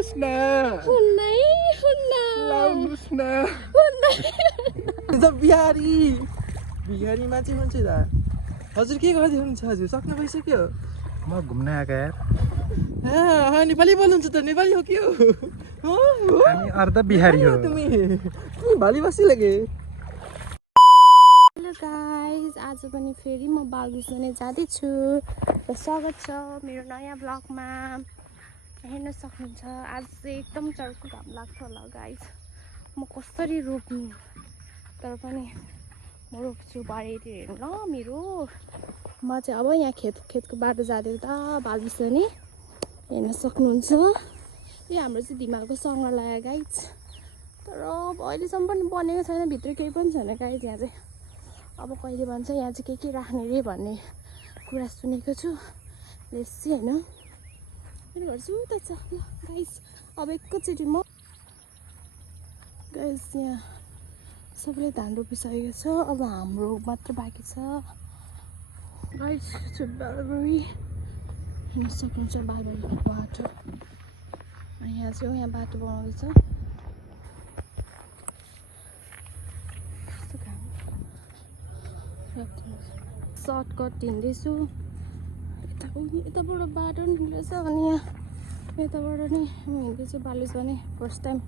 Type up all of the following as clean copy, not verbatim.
लाउनुस् न हुन्नै हुन्न लाउनुस् न हुन्नै त बिहारी मान्छे मान्छे दा हजुर के गर्दै हुनुहुन्छ हजुर सक्नु भइसक्यो म घुम्न आएको यार नेपाली बोल्नुहुन्छ त नेपाली हो के हो हामी अर्ध बिहारी हो तिमी भाली बसी लगे हेलो गाइज आज पनि फेरि म बाल बिसाउने जाँदैछु र स्वागत छ मेरो नयाँ ब्लगमा हेर्न सक्नुहुन्छ। आज चाहिँ एकदम चर्को घाम लाग्छ होला गाइज। म कसरी रोप्नु तर पनि म रोप्छु बारीतिर हेर्नु ल मेरो। म चाहिँ अब यहाँ खेतको बाटो जाँदैदा बाल बिसाउने हेर्न सक्नुहुन्छ। यो हाम्रो चाहिँ धिमालको सङ्गर लाग्यो गाइज, तर अहिलेसम्म पनि बनेको छैन, भित्र केही पनि छैन गाइज। यहाँ चाहिँ अब कहिले भन्छ यहाँ चाहिँ के राख्ने रे भन्ने कुरा सुनेको छु। लेट्स सी होइन मेरो घर चाहिँ उता छ ल गाइज। अब एकैचोटि म गाइज यहाँ सबैले धान रोपिसकेको छ, अब हाम्रो मात्र बाँकी छ गाइज। बालबारी हेर्न सक्नुहुन्छ, बालबारीको बाटो। अनि यहाँ चाहिँ यहाँ बाटो बनाउँदैछ। सर्टकट हिँड्दैछु, यताबाट बाटो नि रहेछ। अनि यहाँ यताबाट नै म हिँड्दैछु बालिस गर्ने। फर्स्ट टाइम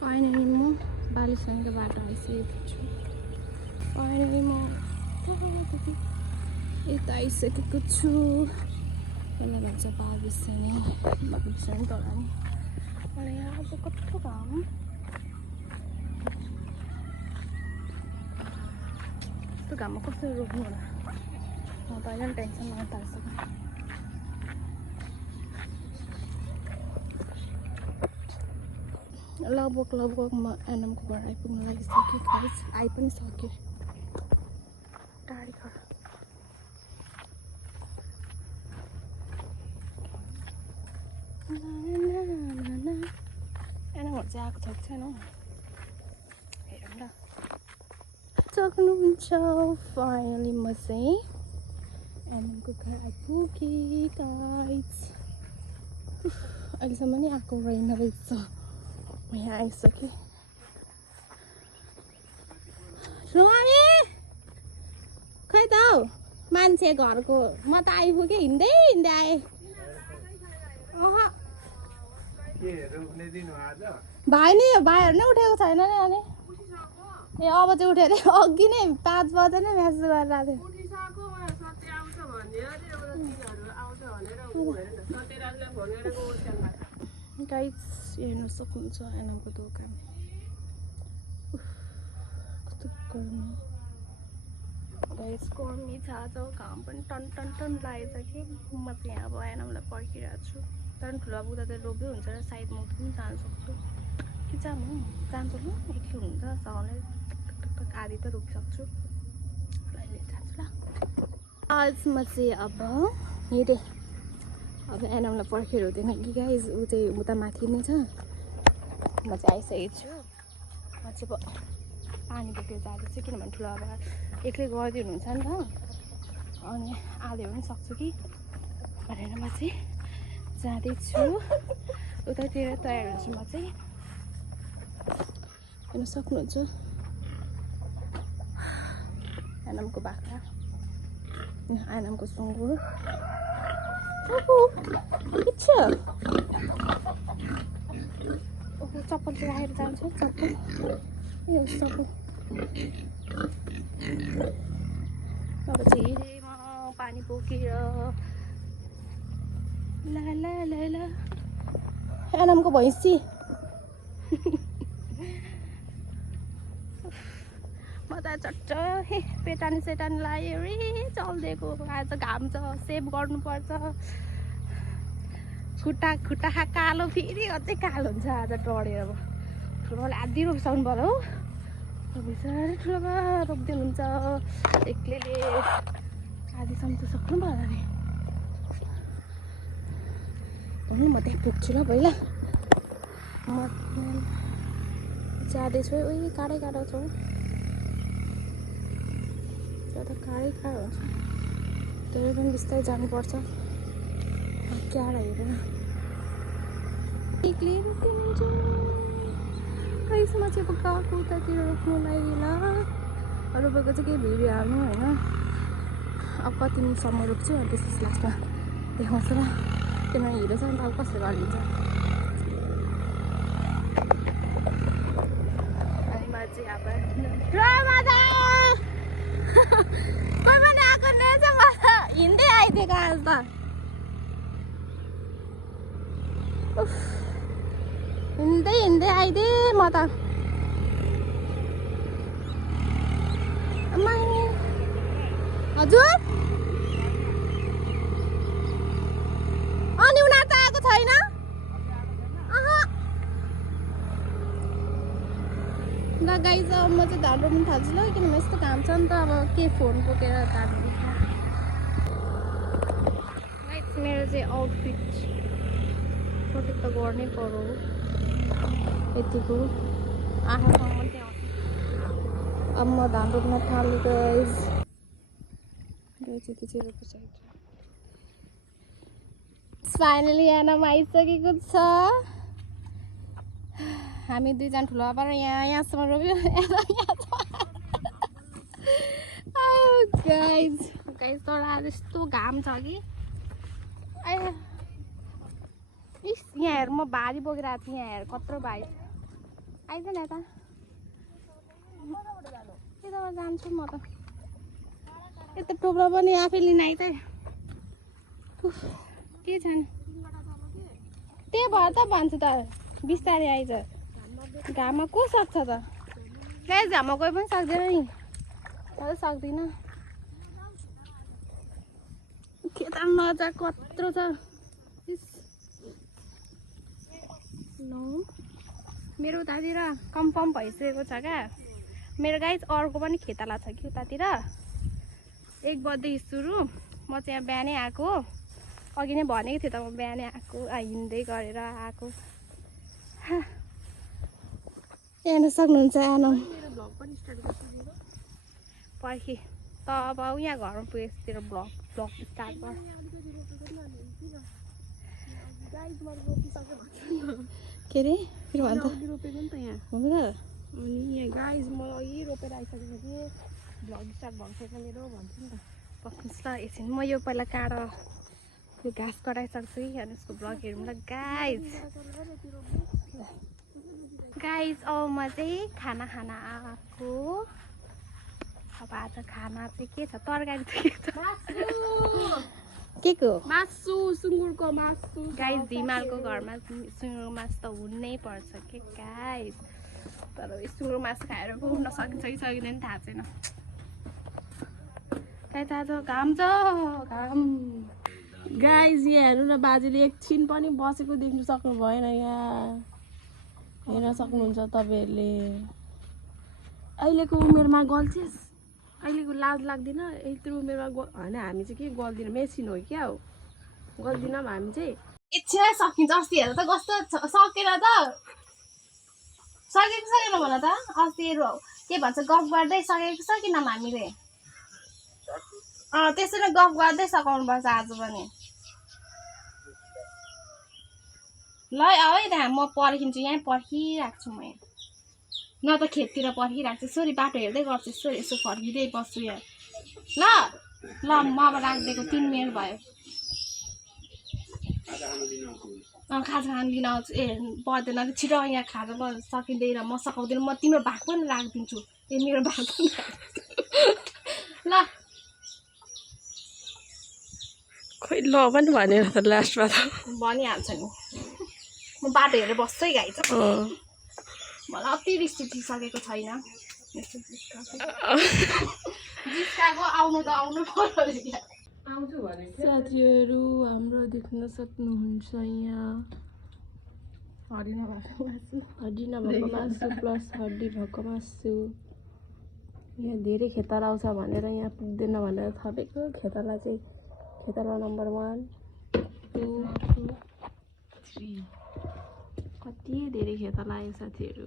फाइनली म बालिस गर्नेको बाटो आइसकेको छु। फाइनली म यता आइसकेको छु। यसलाई भन्छ बालिस गर्ने तल नि। अनि यहाँ चाहिँ कस्तो घाम, यस्तो घाममा कसरी रोप्नु होला। म त अहिले टेन्सन लाग्न थालिसक्यो। लगभग म एनमको घर आइपुग्न लागिसक्यो गाइस। आइ पनि सक्यो टाढी घर। एनमहरू चाहिँ आएको छ कि छैन हेरौँ ल। सक्नुहुन्छ फाइनली म चाहिँ एनमको घर आइपुगेँ गाइस। अहिलेसम्म नि आएको रहेन रहेछ, म यहाँ आइसकेँ। रोमी खै त हौ मान्छे घरको, म त आइपुगेँ हिँड्दै आएँ। भाइ नि भाइहरू नै उठेको छैन नि। अनि ए अब चाहिँ उठेर अघि नै 5 बजे नै म्यासेज गरेर आएको थियो गाइस। हेर्न सक्नुहुन्छ एनमको दोकान कस्तो गर्मी गाइस। गर्मी छ आज, घाम पनि टन लागेछ कि। म चाहिँ यहाँ अब एनमलाई पर्खिरहेको छु। तर ठुलो अब उता त रोप्दै हुन्छ र सायद म पनि जान सक्छु कि जानु जान्छु ल। एक्लै हुन्छ सघाउने आधी त रोपिसक्छु। अहिले जान्छु ल। आज म चाहिँ अब हिँडेँ। अब एनमलाई पर्खेर हुँदैन कि गाइस, ऊ चाहिँ उता माथि नै छ। म चाहिँ आइसकेको छु। म चाहिँ अब पानी बोकेर जाँदैछु, किनभने ठुलो अब एक्लै गरिदिनुहुन्छ नि त। अनि आधे पनि सक्छु कि भनेर म चाहिँ जाँदैछु। उतातिर तयार हुन्छु म चाहिँ। हेर्न सक्नुहुन्छ एनमको बाख्रा, एनमको सुँगुर। के छ चप्पल चाहिँ राखेर जान्छु। चप्पल चप्पल अब चाहिँ हिँडेँ म पानी बोकेर। ल एनमको भैँसी म त चट्ट पेटानी लगायो रे चल्दिएको। आज घाम छ, सेभ गर्नुपर्छ। खुट्टा कालो, फेरि अझै कालो हुन्छ आज टढेर। अब ठुलोले आधी रोपिसक्नु पऱ्यो हो। बिस्तारै ठुलोमा रोप्दै हुनुहुन्छ, एक्लैले आधीसम्म त सक्नु पऱ्यो नि। भन्नु म त्यहाँ पुग्छु ल पहिला। म जाँदैछु। उयो काँडै छ, त्यो त काँडै हुन्छ। तर पनि बिस्तारै जानुपर्छ। क्यारा हेरेर एक्लै रोकिनुहुन्छ गाइसमा चाहिँ अब गएको उतातिर रोक्नुलाई ल रोपेको चाहिँ केही भिडियो हाल्नु होइन अब कति मिनटसम्म रोक्छु अनि त्यसपछि लास्टमा देखाउँछु ल किनभने हिरो छ नि त अब कसरी गरिदिन्छ अनि म चाहिँ अब कोही पनि आएको रहेछ म हिँड्दै आइदिएको आज त हिँड्दै हिँड्दै आइदिएँ म त हजुर अनि उनीहरू त आएको छैन ल गाइस अब म चाहिँ धान रोप्नु थाल्छु ल किनभने यस्तो काम छ नि त अब के फोन बोकेर धान गाइस मेरो चाहिँ आउटफिट प्रोटेक्ट त गर्नै पर्यो यतिको आँखासम्म मात्रै आउँछ अब म धान रोप्न थालेँ गाइस फाइनली यानामा आइसकेको छ हामी दुईजना ठुलो बाबा र यहाँसम्म रोप्यो गाइस गाइस तर आज यस्तो घाम छ कि इस यहाँ हेर म भारी बोकेर आएको छु यहाँ हेर कत्रो भाइ आइज न यता यताबाट जान्छु म त यता टोप्रा पनि आफै लिन आइ त के छैन त्यही भएर त भन्छु त बिस्तारै आइज घाममा को सक्छ त गाइस घाममा कोही पनि सक्दैन नि म त सक्दिनँ खेतमा मजा कत्रो छ मेरो उतातिर कन्फर्म भइसकेको छ क्या मेरो गाइस अर्को पनि खेताला छ कि उतातिर 1 बजे सुरु म चाहिँ यहाँ बिहानै आएको अघि नै भनेको थिएँ त म बिहानै आएको हिँड्दै गरेर आएको हेर्न सक्नुहुन्छ आनम पर्खी त अब यहाँ घरमा पुगेतिर ब्लग स्टार्ट गर के अरे फेरि भन्छ रोपेको नि त यहाँ हो र अनि यहाँ गाइस म अघि रोपेर आइसकेपछि भ्लग स्टार्ट भइसक्यो मेरो भन्छु नि त पक्नुहोस् ल एकछिन म यो पहिला काँड यो घाँस कटाइसक्छु कि अनि उसको भ्लग हेरौँ ल गाइस गाइस अब म चाहिँ खाना खान आएको अब आज खाना चाहिँ के छ तरकारी चाहिँ के को मासु सुँगुरको मासु गाइस धिमालको घरमा सुँगुरको मासु त हुनै पर्छ के गाइस तर सुँगुरको मासु खाएर पो उठ्न सकिन्छ कि सकिँदैन थाहा छैन कहीँ थाहा छ घाम छ घाम गाइस यहाँ हेर्नु न बाजेले एकछिन पनि बसेको देख्नु सक्नु भएन यहाँ हेर्न सक्नुहुन्छ तपाईँहरूले अहिलेको उमेरमा गल्छिस् अहिलेको लाज लाग्दैन यत्रो उमेरमा होइन हामी चाहिँ के गल्दिन मेसिन हो क्या हो गल्दिनौँ हामी चाहिँ एकछिनै सकिन्छ अस्ति हेर त कस्तो सकेर त सकेको सकेन भन त अस्तिहरू के भन्छ गफ गर्दै सकेको सकेनौँ हामीले त्यसरी गफ गर्दै सकाउनु पर्छ आज पनि ल आऊ है त्यहाँ म पर्खिन्छु यहाँ पर्खिरहेको छु म न त खेततिर पर्खिरहेको छु यसरी बाटो हेर्दै गर्छु यसो फर्किँदै बस्छु यहाँ ल ल म अब राखिदिएको 3 मिनट भयो खाजा खानु दिन आउँछु ए पर्दैन कि छिटो यहाँ खाजा सकिँदैन म सकाउँदैन म तिम्रो भाग पनि राखिदिन्छु ए मेरो भाग पनि ल खोइ ल पनि भनेर त लास्टमा त भनिहाल्छ नि म बाटो हेरेर बस्छु है गाई त मलाई अति रिस उठिसकेको छैन जिस्काको आउनु त आउनु पर्यो साथीहरू हाम्रो देख्न सक्नुहुन्छ यहाँ हड्डी नभएको मासु प्लस हड्डी भएको मासु यहाँ धेरै खेताला आउँछ भनेर यहाँ पुग्दैन भनेर थपेको खेताला चाहिँ खेताला नम्बर 1 2 3 कति धेरै खेताला आयो साथीहरू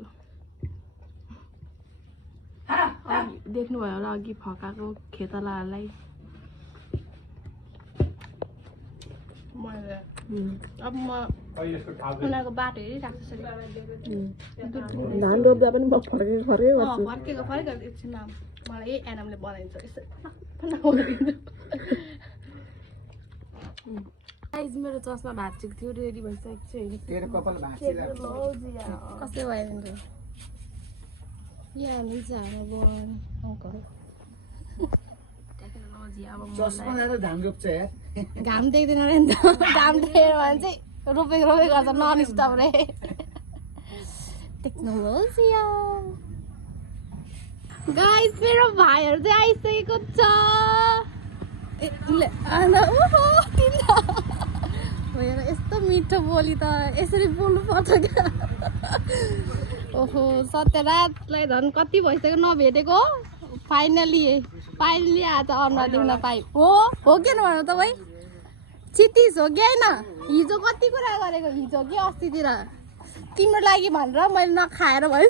देख्नुभयो होला अघि फकाएको खेतालाहरूलाई अब म उनीहरूको बाटो हेरिरहेको छु धान रोप्दा पनि म फर्केको फर्केको फर्केको एकछिन मलाई यही एनामले बनाइन्छ गाइस मेरो चस्मा भाँचेको थियो रेडी भइसकेको छ हैन तेरो कपाल कसले भयो भने यहाँ हुन्छ हाम्रो बन अङ्कल टेक्नोलोजी अब चस्मा लगाएर धान रोप्छ यार घाम देख्दैन रे नि त घाम देखेर भने चाहिँ रोपेको गर्छ नन स्टप रे टेक्नोलोजी गाइस मेरो भाइहरू चाहिँ आइसकेको छ यस्तो मिठो बोली त यसरी बोल्नु पर्छ क्या ओहो सत्यराजलाई झन् कति भइसक्यो नभेटेको फाइनली आज अनुहार देख्न पाएँ हो कि नभन त भाइ चितिस हो कि होइन हिजो कति कुरा गरेको हिजो कि अस्तितिर तिम्रो लागि भनेर मैले नखाएर भयो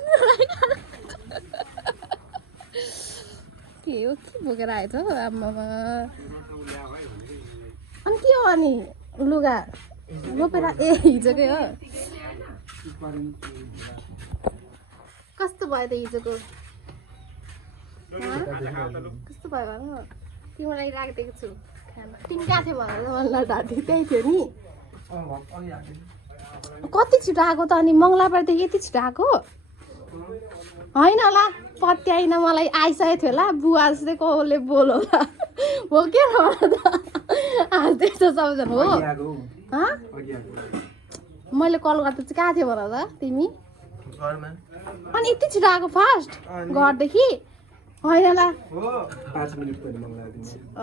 के हो के बोकेर आएछ हौ आमामा अनि के हो अनि लुगा रोपेर हिजोकै हो कस्तो भयो त हिजोको कस्तो भयो भन तिम्रो लागि राखिदिएको छु तिमी कहाँ थियो भनेर मलाई ढाँटी त्यही थियो नि कति छिटो आएको त अनि मङ्गलाबारदेखि यति छिटो आएको होइन होला पत्याइन मलाई आइसकेको थियो होला बुवा जस्तै कसले बोल्यो होला हो के हाँस्दैछ सबजना हो मैले कल गर्दा चाहिँ कहाँ थियो भन त तिमी अनि यति छिटो आएको फास्ट घरदेखि होइन होला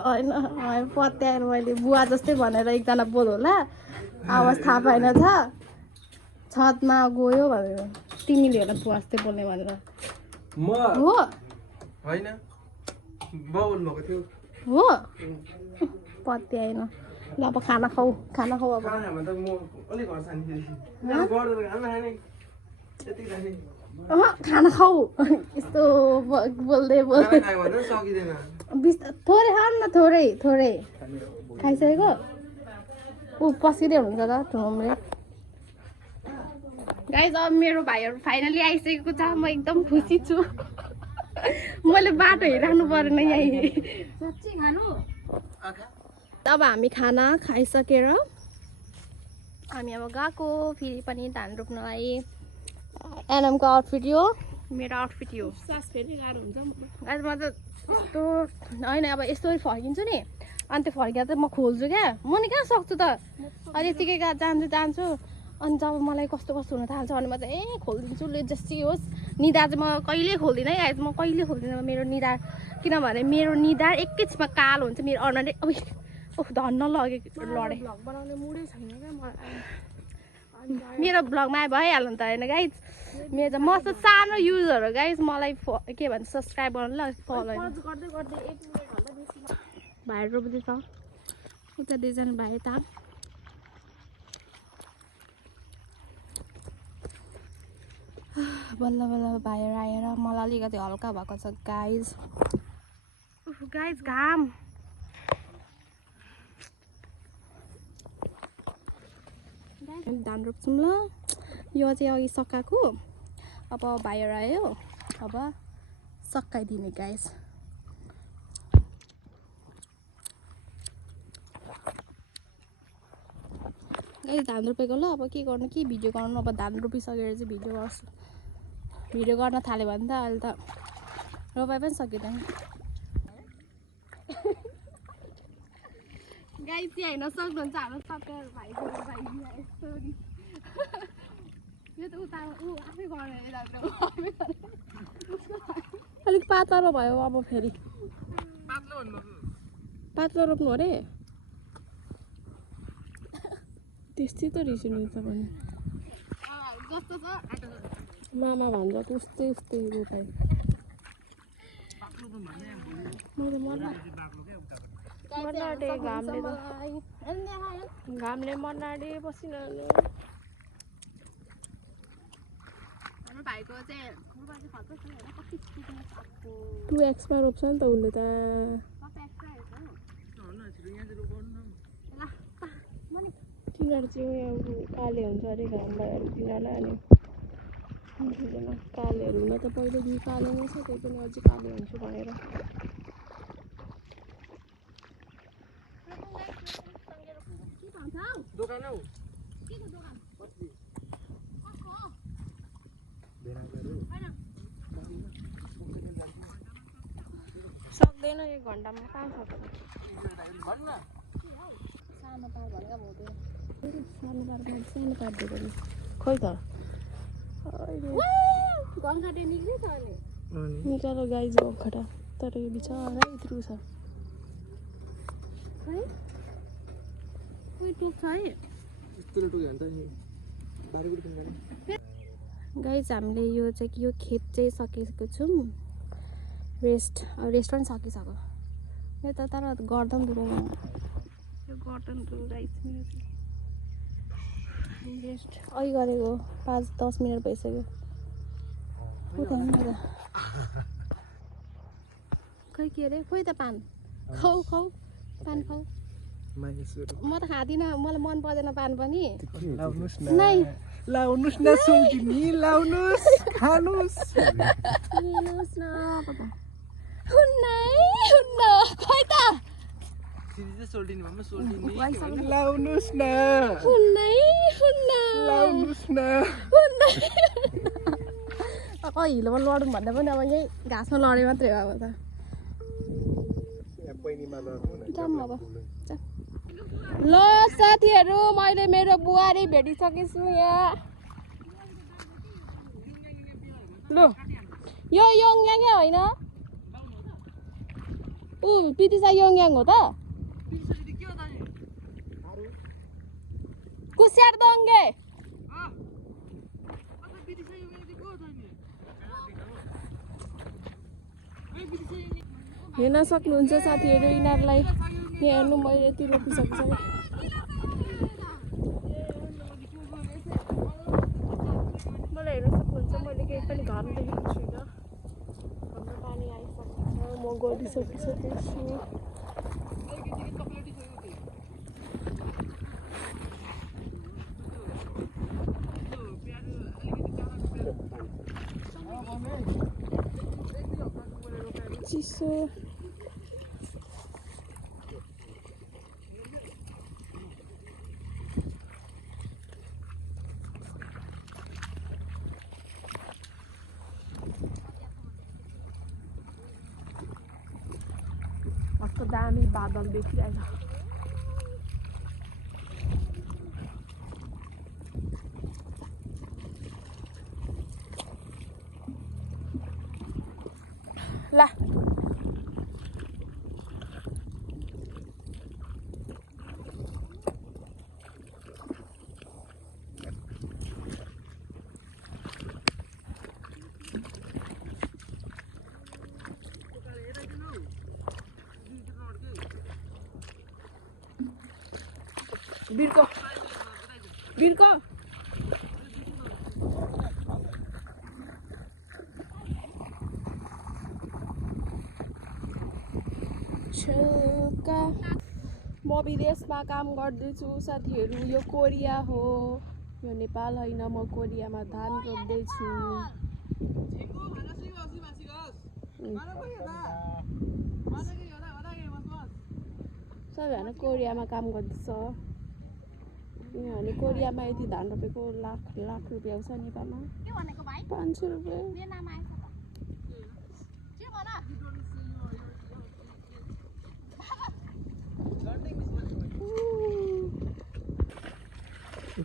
होइन पत्याएर मैले बुवा जस्तै भनेर एकजना बोल्यो होला आवाज थाहा पाएन छ छतमा गयो भनेर तिमीले होला बुवा जस्तै बोल्ने भनेर हो होइन बोल्नु थियो हो पत्याएन ल अब खाना खाऊ अब खाना खाऊ यस्तो बोल्दै थोरै खानु न थोरै खाइसकेको ऊ पसिँदै हुनुहुन्छ त ठुलोले गाइस अब मेरो भाइहरू फाइनली आइसकेको छ म एकदम खुसी छु मैले बाटो हेरिराख्नु परेन यहाँ साँच्चै खानु अब हामी खाना खाइसकेर हामी अब गएको फेरि पनि धान रोप्नलाई एनमको आउटफिट यो मेरो आउटफिट यो सास फेरि गाह्रो हुन्छ गाइस म त यस्तो होइन अब यस्तो फर्किन्छु नि अनि त्यो फर्किँदा चाहिँ म खोल्छु क्या म नि कहाँ सक्छु त अनि यतिकै जान्छु अनि जब मलाई कस्तो हुन थाल्छ अनि म चाहिँ खोलिदिन्छु ले जस्तै होस् निधार चाहिँ म कहिले खोल्दिनँ है म कहिले खोल्दिनँ मेरो निधार किनभने मेरो निधार एकैछिनमा कालो हुन्छ मेरो अनुहारै धन्न लगेको लडे मेरो भ्लगमा भइहाल्नु त होइन गाइज मेरो म त सानो युजर हो गाइज मलाई के भन्छ सब्सक्राइब गर्नु ल फलो भाइहरू रोप्दैछ उता दुईजना भाइ त बल्ल भाइहरू आएर मलाई अलिकति हल्का भएको छ गाइज घाम धान रोप्छौँ ल यो चाहिँ अघि सकाएको अब भाइहरू आयो अब सकाइदिने गाइस धान रोपेको ल अब के गर्नु के भिडियो गर्नु अब धान रोपिसकेर चाहिँ भिडियो गर्छु भिडियो गर्न थाल्यो भने त अहिले त रोपाइ पनि सकिँदैन गाई चाहिँ होइन सक्नुहुन्छ हाम्रो सबै भाइको यस्तो यो त उता ऊ आफै गर्ने अलिक पातलो भयो अब फेरि पातलो रोप्नु अरे त्यस्तै त रहेछ नि त पनि मामा भन्छ उस्तै रोपाइ घामले मनाडे बसिरहनु हाम्रो भाइको चाहिँ 2x मा रोप्छ नि त उसले त तिनीहरू चाहिँ काले हुन्छ अरे घाम भएर तिनीहरूलाई अनि कालेहरू हुन त पहिल्यैदेखि कालो नै छ त्यही पनि अझै कालो हुन्छु भनेर दोकान हौ सक्दैन 1 घन्टामा कहाँ सक्छ सानो पार भनेको हुँदैन सानो पार दिएको नि खोइ त गङ्गाटे निक्ल्यो त अनि निकाल गाइज गङ्गाटा तर यो बिचरा यत्रो छ खै कोही टोक्छ है यस्तो टोक्यो भने त नि बारीबाट किन्दैन गाइज हामीले यो चाहिँ यो खेत चाहिँ सकेको छौँ रेस्ट पनि सकिसक्यो यो त तर गर्दन दुखाउनु यो गर्दन दुख गाइज मेरो चाहिँ रेस्ट अघि गरेको 5-10 मिनट भइसक्यो खै के अरे खोइ त पान खाऊ पान खाऊ म त खाँदिनँ मलाई मन पर्दैन पान पनि लाउनुस् न सोल्टिनी लाउनुस् खानुस् लिनुस् न पता हुन्न खोइ त सिधै सोल्टिनी भन्न सोल्टिनी लाउनुस् न हुन्न लाउनुस् न अब हिलोमा लडौँ भन्दा पनि अब यही घाँसमा लडे मात्रै हो अब त जाऊँ अब ल साथीहरू मैले मेरो बुहारी भेटिसकेछु यहाँ ल यो योङयाङै होइन पितिसा योङयाङ हो त कुस्यार दङ्गे हेर्न सक्नुहुन्छ साथीहरू यिनीहरूलाई यहाँ हेर्नु मैले यति रोपिसकेको छ मलाई हेर्न सक्नुहुन्छ मैले केही पनि घाम देखेको छुइनँ हाम्रो पानी आइसकेको छ म गरिसकिसकेको छु चिसो कस्तो दामी बादल देखिरहेछ ला बिर्को छेउका म विदेशमा काम गर्दैछु साथीहरू यो कोरिया हो यो नेपाल होइन म कोरियामा धान रोप्दैछु सबैजना कोरियामा काम गर्दैछ किनभने कोरियामा यति धान रोपेको लाख रुपियाँ आउँछ नेपालमा 500 रुपियाँ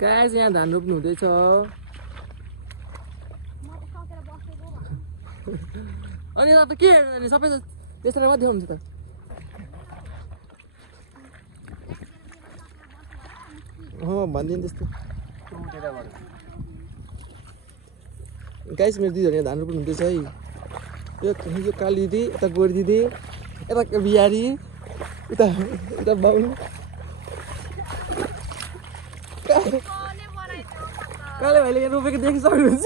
गाइस यहाँ धान रोप्नु हुँदैछ अनि तपाईँ के हेर्नु सबै त्यसरी मात्रै हुन्छ त भनिदिनु त्यस्तो गाइस मेरो दिदीहरू यहाँ धान रोप्नु हुँदैछ है यो काली दिदी यता गोरी दिदी यता बिहारी उता बाहुन काले भाइले यहाँ रोपेको देखि सक्नुहुन्छ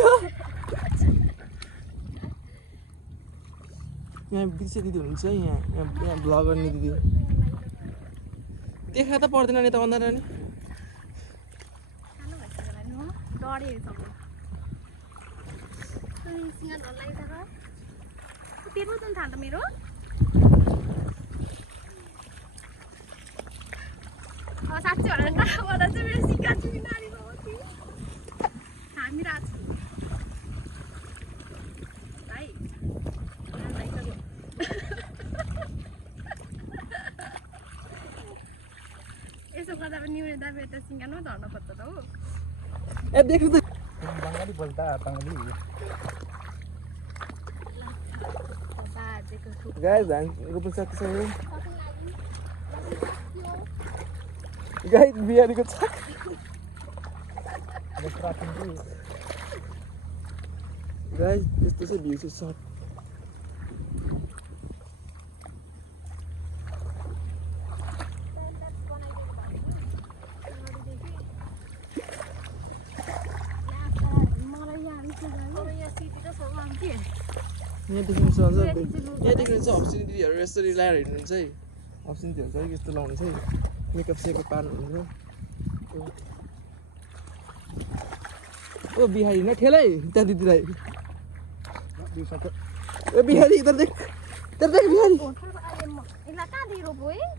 यहाँ बिर्से दिदी हुनुहुन्छ है यहाँ भ्लग गर्ने दिदी देखा त पर्दैन नि त अन्धार नि डरे सब सिँगार लगाइसक पेट बज्नु थाल्छ मेरो साँच्चै भनेर नआउँदा चाहिँ मेरो सिँगार चाहिँ नानी भयो हामी राख्छु भाइ लगाइसक्यो यसो गर्दा पनि निहुरे दाबी त सिँगारमा झर्न खोज्छ त हो ए देख्नु त बङ्गाली बोल्दा बङ्गाली गाइस हाम्रो पनि साथी छ गाइस बिहारीको छ गाइस यस्तो चाहिँ भ्यू चाहिँ सर्ट यहाँदेखि चाहिँ हप्सिनी दिदीहरू यसरी ल्याएर हिँड्नुहुन्छ है हप्सिनी दिदीहरू चाहिँ यस्तो लाउनुहुन्छ है मेकअप सेकअप पार्नुहुन्छ ओ बिहारी न ठेलै त्यहाँ दिदीलाई ओ बिहारी इधर देख बिहारी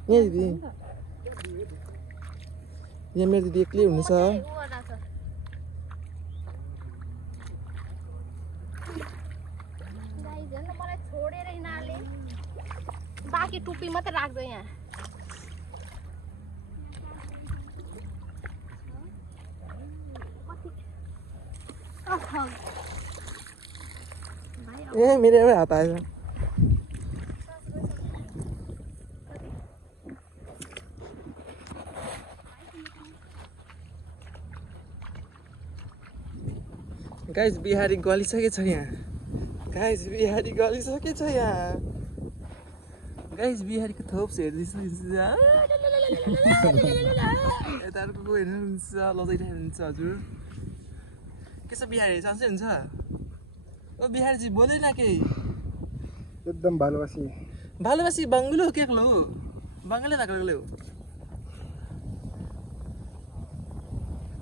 यहाँ दिदी यहाँ मेरो दिदी एक्लै हुनुहुन्छ बाँकी टुप्पी मात्रै राख्दै यहाँ ए मेरो हात आएछ गाइस बिहारी गलिसकेछ यहाँ गाइस बिहारी गलिसकेछ यहाँ गाइस बिहारीको थोप्स हेर्दैछ यता अर्को हेर्नुहुन्छ लजाइरहेको हुन्छ हजुर के छ बिहारी साँच्चै हुन्छ ओ बिहारीजी बोलेन केही एकदम भालोबासी बङ्गलो के हो बङ्गले लाग्यो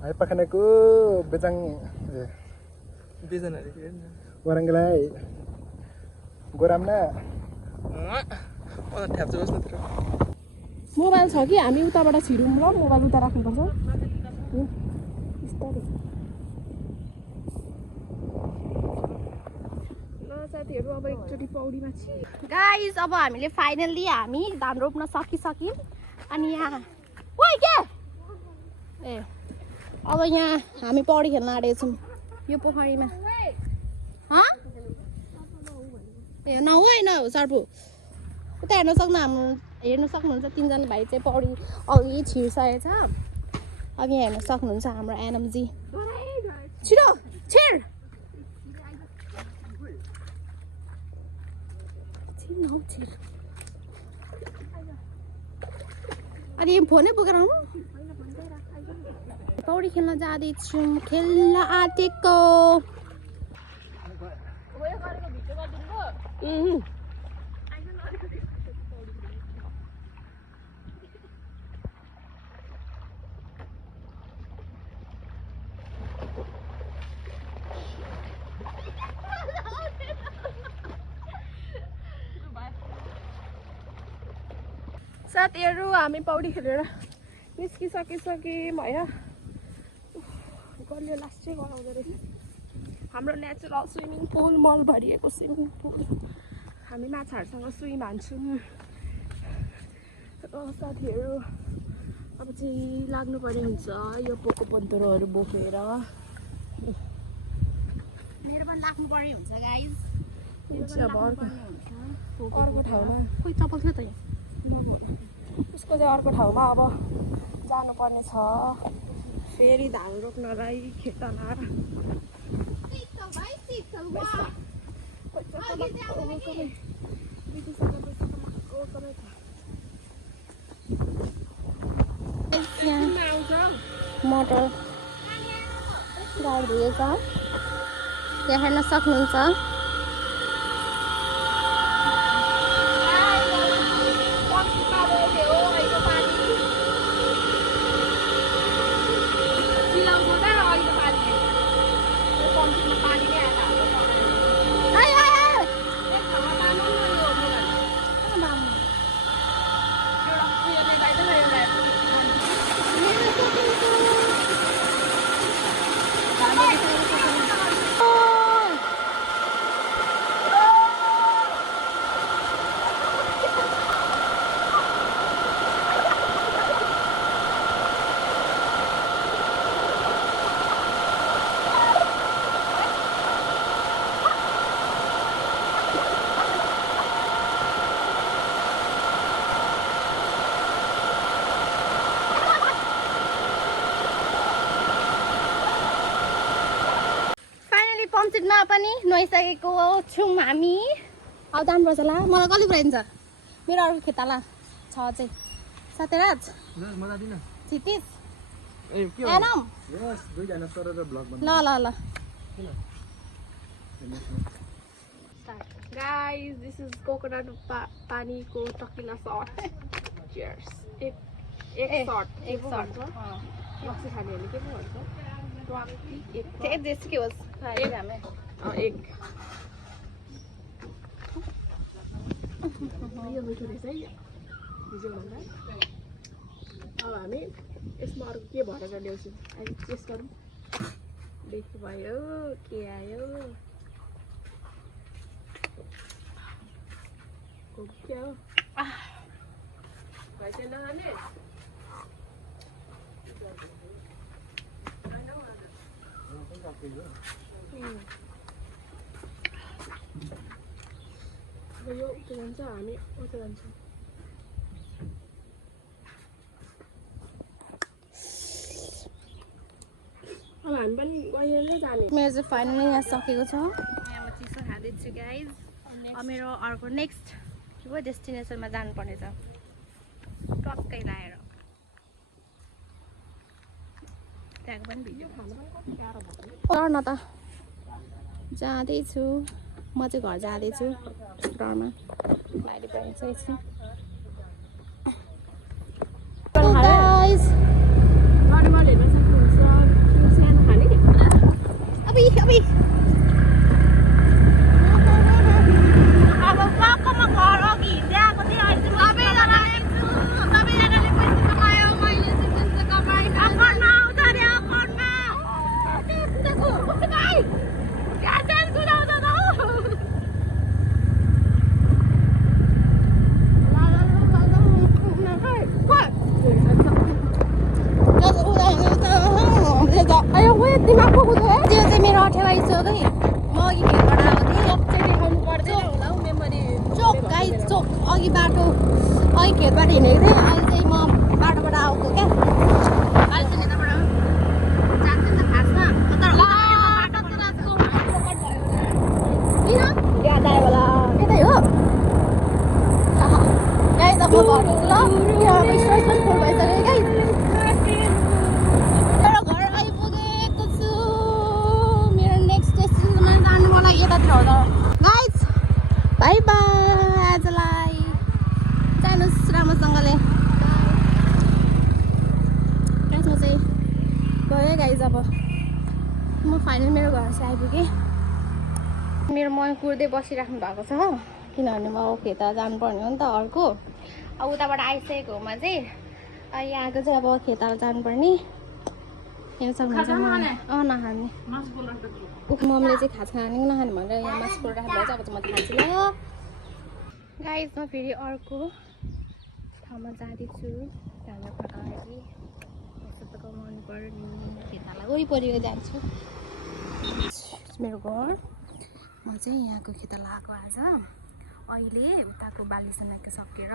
Ay pakanaku betang बेजनाले के waranggalai goramna ठ्याप्छ बस्नु तर मोबाइल छ कि हामी उताबाट छिरौँ ल मोबाइल उता राख्नुपर्छ साथीहरू अब एकचोटि पौडीमा गाइस अब हामीले फाइनल्ली हामी धान रोप्न सकिसक्यौँ अनि यहाँ ओइ के ए अब यहाँ हामी पौडी खेल्न आँटेको छौँ यो पोखरीमा ए नहोइन सर्पु उता हेर्न सक्नुहुन्छ तिनजना भाइ चाहिँ पौडी अघि छिर्सकेको छ अब यहाँ हेर्न सक्नुहुन्छ हाम्रो एनमजी छिटो छिर अनि फोनै बोकेर आउनु पौडी खेल्न जाँदैछौँ खेल्न आँटेको साथीहरू हामी पौडी खेलेर निस्किसक्यौँ होइन गल्यो लास्टै गराउँदो रहेछ हाम्रो नेचुरल स्विमिङ पुल मल भरिएको स्विमिङ पुल हामी माछाहरूसँग स्विम हान्छौँ साथीहरू अब चाहिँ लाग्नुपर्ने हुन्छ यो पोको पन्तरोहरू बोकेर मेरो पनि लाग्नु पर्ने हुन्छ गाइस अब अर्को ठाउँमा खोइ चप्पल थियो त यहाँ उसको चाहिँ अर्को ठाउँमा अब जानुपर्ने छ फेरि धान रोप्नलाई खेतमा मोटर गाडी धुएछ यहाँ हेर्न सक्नुहुन्छ एकैछिनमा पनि नुहाइसकेको छौँ हामी। अब जानुपर्छ ला। मलाई कहिले पुऱ्याइन्छ मेरो अर्को खेताला छ चाहिँ सत्यराज मजा दिन क्षितिज ए के एनम यस दुईजना सरेर भ्लग ल ल ल गाइस दिस इज कोकोनट पानीको टकिला सट चियर्स एक सट एक सर्ट रक्सी खानेहरूले के पो भन्छ ट्वाक्टी एक चाहिँ देश के होस् एक एक यो मिठो रहेछ है हिजोभन्दा अब हामी यसमा अरू के भरेर ल्याउँछौँ अहिले टेस्ट गरौँ देखि भयो के आयो क्या हो भाइ चाहिँ नखाने यो के भन्छ हामी उता जान्छौँ अब हामी पनि गएर जाने मेरो चाहिँ फाइनली यहाँ सकेको छ। यहाँ म चिसो खाँदैछु गाइज। अब मेरो अर्को नेक्स्ट के भयो डेस्टिनेसनमा जानुपर्ने छ टक्कै लाएर त्यहाँको पनि भिडियो न त जाँदैछु म चाहिँ घर जाँदैछु डरमा बाहिर पाइन्छ एकछिन गाइज घरमा हेर्न सक्नुहुन्छ सानो खाने अबि अबि अब पाकोमा घर अघि त्यहाँको थियो अहिले सबैजनाले पैसा कमायो मैले चाहिँ पैसा कमाएँ अकाउन्टमा आउँछ अरे अकाउन्टमा क्यासेल कुदाउँछ त त्यो चाहिँ मेरो अठेवारी चोक है म अघि खेतबाट आउँथेँ देखाउनु पर्दैन होला हौ मेमोरी चोक गाई चोक अघि बाटो अघि खेतबाट हिँडेको थिएँ अहिले चाहिँ म बाटोबाट आएको क्या अहिले चाहिँ यताबाट जान्छ नि त खासमा तर किन याद आयो होला यतै हो गाई त म घर ल यहाँ स्ट्रेस पनि फुल भइसक्यो गाई मेरो घर आइपुगेको छु मेरो नेक्स्ट डेस्टिनेसनमा जानु मलाई यतातिर हो त गाइज बाई बाई आजलाई जानुहोस् राम्रोसँगले गाइज म चाहिँ गएँ गाइज अब म फाइनल मेरो घर चाहिँ आइपुगेँ मेरो मन कुर्दै बसिराख्नु भएको छ किनभने म खेत जानुपर्ने हो नि त अर्को अब उताबाट आइसकेकोमा चाहिँ यहाँको चाहिँ अब खेत जानुपर्ने यहाँ सक्नुहुन्छ नखाने मम्मीले चाहिँ खाजा खाने नखाने भनेर यहाँ मासु पोल राख्नु भएको छ अब चाहिँ म खान्छु ल गाइज म फेरि अर्को ठाउँमा जाँदैछु जानको लागि पैसा त कमाउनु पर्यो नि खेतालाई वरिपरि जान्छु मेरो घर म चाहिँ यहाँको खेत लगाएको आज अहिले उताको बालीसम्मको सकेर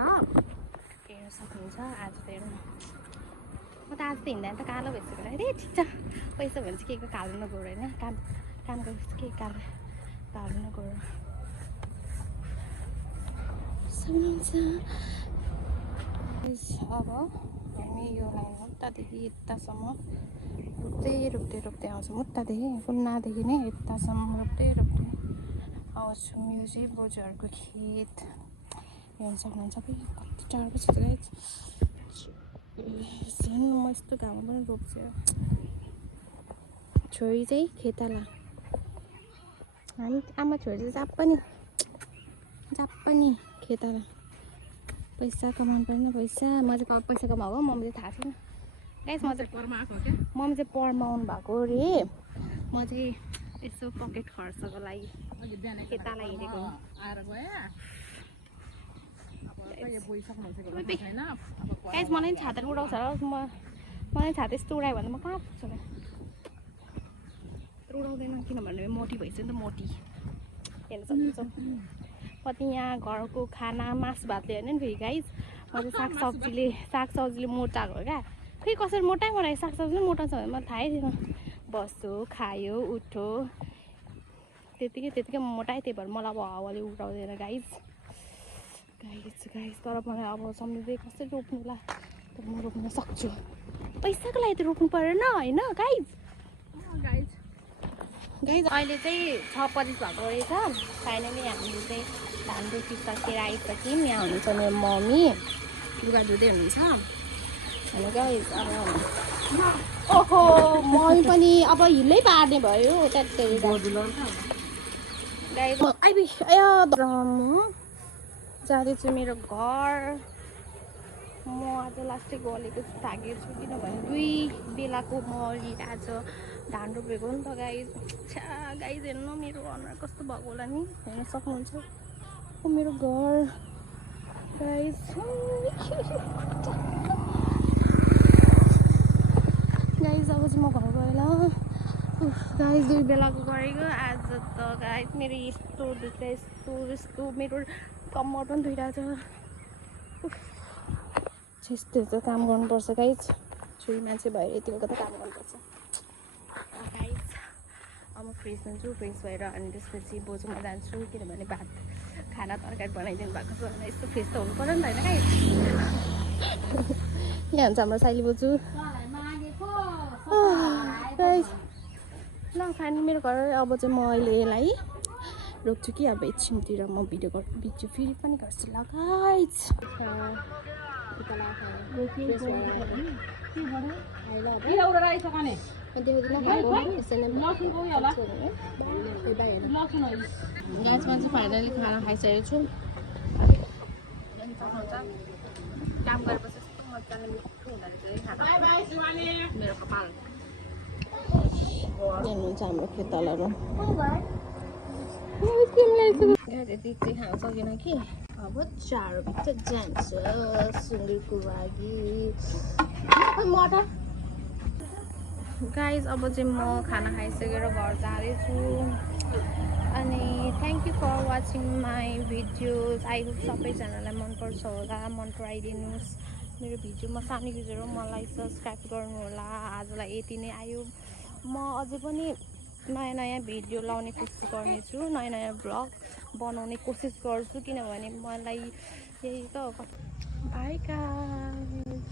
हेर्न सक्नुहुन्छ आज त हेर्नु म त आज त हिँड्दा त कालो भइसक्यो अरे ठिक छ पैसा भने चाहिँ के को कालो नगयो होइन काम गरेपछि के कालो नगयो सक्नुहुन्छ अब हामी यो लाइन उतादेखि यतासम्म रोप्दै आउँछौँ उतादेखि कुन्नादेखि नै यतासम्म रोप्दै आउँछौँ यो चाहिँ बोजूहरूको खेत हेर्न सक्नुहुन्छ कि कति टाढो छ गाइज म यस्तो घाममा पनि रोप्छु छोरी चाहिँ खेताला हामी आमा छोरी चाहिँ जाप पनि खेताला पैसा कमाउनु पर्ने पैसा म चाहिँ पैसा कमाएको मम्मी चाहिँ थाहा छैन गाइस म चाहिँ मम्मी चाहिँ पढ्न आउनु भएको अरे म चाहिँ यसो पकेट खर्चको लागि खेताला हिँडेको गाइस मलाई नि छाता उडाउँछ र मलाई छाता यस्तो उडायो भने म कहाँ पुग्छु होला उडाउँदैन किनभने मोटी भइसक्यो नि त मोटी हेर्न सक्नुहुन्छ म त यहाँ घरको खाना मासु भातले हेर्ने नि फेरि गाइस म चाहिँ सागसब्जीले मोटाएको हो क्या फेरि कसरी मोटाइ बनायो सागसब्जी मोटा छ भने मलाई थाहै थिएन बस्यो खायो उठ्यो त्यतिकै मोटाइ, त्यही भएर मलाई अब हावाले उठाउँदैन गाइज। तर मलाई अब सम्झिँदै कसरी रोप्नुला, तर म रोप्न सक्छु। पैसाको लागि त रोप्नु परेन होइन गाइज। अहिले चाहिँ 6:25 भएको रहेछ। फाइनली हामीले चाहिँ धान रोपिसकेर आइसक्यौँ। यहाँ हुनुहुन्छ मेरो मम्मी, लुगा धुँदै हुनुहुन्छ होइन गाइज। अब ओहो मम्मी पनि अब हिलै पार्ने भयो। त्यही गाइज जाँदैछु मेरो घर। म आज लास्टै गलेको छु, थाकेको छु, किनभने 2 बेलाको मरिरहेको छ। धान रोपेको नि त गाइज। गाइज हेर्नु मेरो अनुहार कस्तो भएको होला नि, हेर्न सक्नुहुन्छ। मेरो घर गाइज। अब चाहिँ म घर गएँ ल गाइज। 2 बेलाको गरेको आज त गाइज। मेरो यस्तो मेरो कम्मर पनि धुइरहेको छ। यस्तो काम गर्नुपर्छ गाइज। छोरी मान्छे भएर यतिको त काम गर्नुपर्छ गाइज। अब म फ्रेस हुन्छु, फ्रेस भएर अनि त्यसपछि बोजूमा जान्छु, किनभने भात खाना तरकारी बनाइदिनु भएको छ भने यस्तो फ्रेस त हुनु पर्यो नि त होइन गाइज। यहाँ हुन्छ हाम्रो साइली बोजू गाइज। ल फाइनली मेरो घर। अब चाहिँ म अहिले यसलाई रोप्छु कि अब एकछिनतिर म भिडियो फेरि पनि गर्छु ल गाइज। ग्यासमा चाहिँ फाइनली खाना खाइसकेको छु। काम गरेपछि यस्तो मजाले मिठो हुँदो रहेछ खाना मेरो कपाल। हेर्नुहुन्छ हाम्रो खेतालाहरू यति चाहिँ खान सकेन कि अब चारोभित्र जान्छ सुँगुरको लागि मटर। गाइज अब चाहिँ म खाना खाइसकेर घर जाँदैछु। अनि thank you for watching my videos. I hope सबैजनालाई मनपर्छ होला, मन पराइदिनुहोस् मेरो भिडियोमा। सानो भिडियो मलाई सब्सक्राइब गर्नु होला। आजलाई यति नै आयो। म अझै पनि नयाँ भिडियो लाउने कोसिस गर्नेछु, नयाँ भ्लग बनाउने कोसिस गर्छु, किनभने मलाई यही त। By guys.